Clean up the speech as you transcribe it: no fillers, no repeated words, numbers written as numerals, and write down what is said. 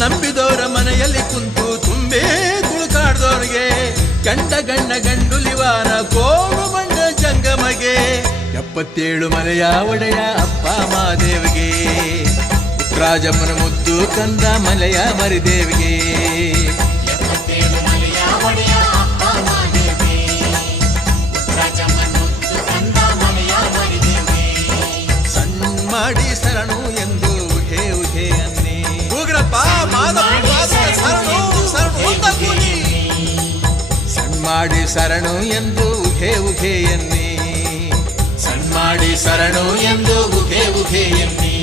ನಂಬಿದವರ ಮನೆಯಲ್ಲಿ ಕುಂತು ತುಂಬೇ ತುಳುಕಾಡ್ದವ್ರಿಗೆ ಗಂಡ ಗಣ್ಣ ಗಂಡುಲಿವಾರ ಕೋಡು ಬಂಡ ಜಂಗಮಗೆ 77 ಮಲೆಯ ಒಡೆಯ ಅಪ್ಪ ಮಾದೇವಿಗೆ ರಾಜಮ್ಮನ ಮುದ್ದು ಕಂದ ಮಲೆಯ ಮರಿದೇವಿಗೆ ಸಣ್ಣ ಮಾಡಿ ಶರಣು ಎಂದು ಉಹೆ ಉಹೆ ಅನ್ನಿ ಉಗ್ರಪ್ಪ ಶರಣು ಸಣ್ಣ ಮಾಡಿ ಶರಣು ಎಂದು ಉಹೆ ಉಹೆ ಎನ್ನಿ ಸಣ್ಣ ಮಾಡಿ ಶರಣು ಎಂದು ಉಹೆ ಉಹೆ ಎನ್ನಿ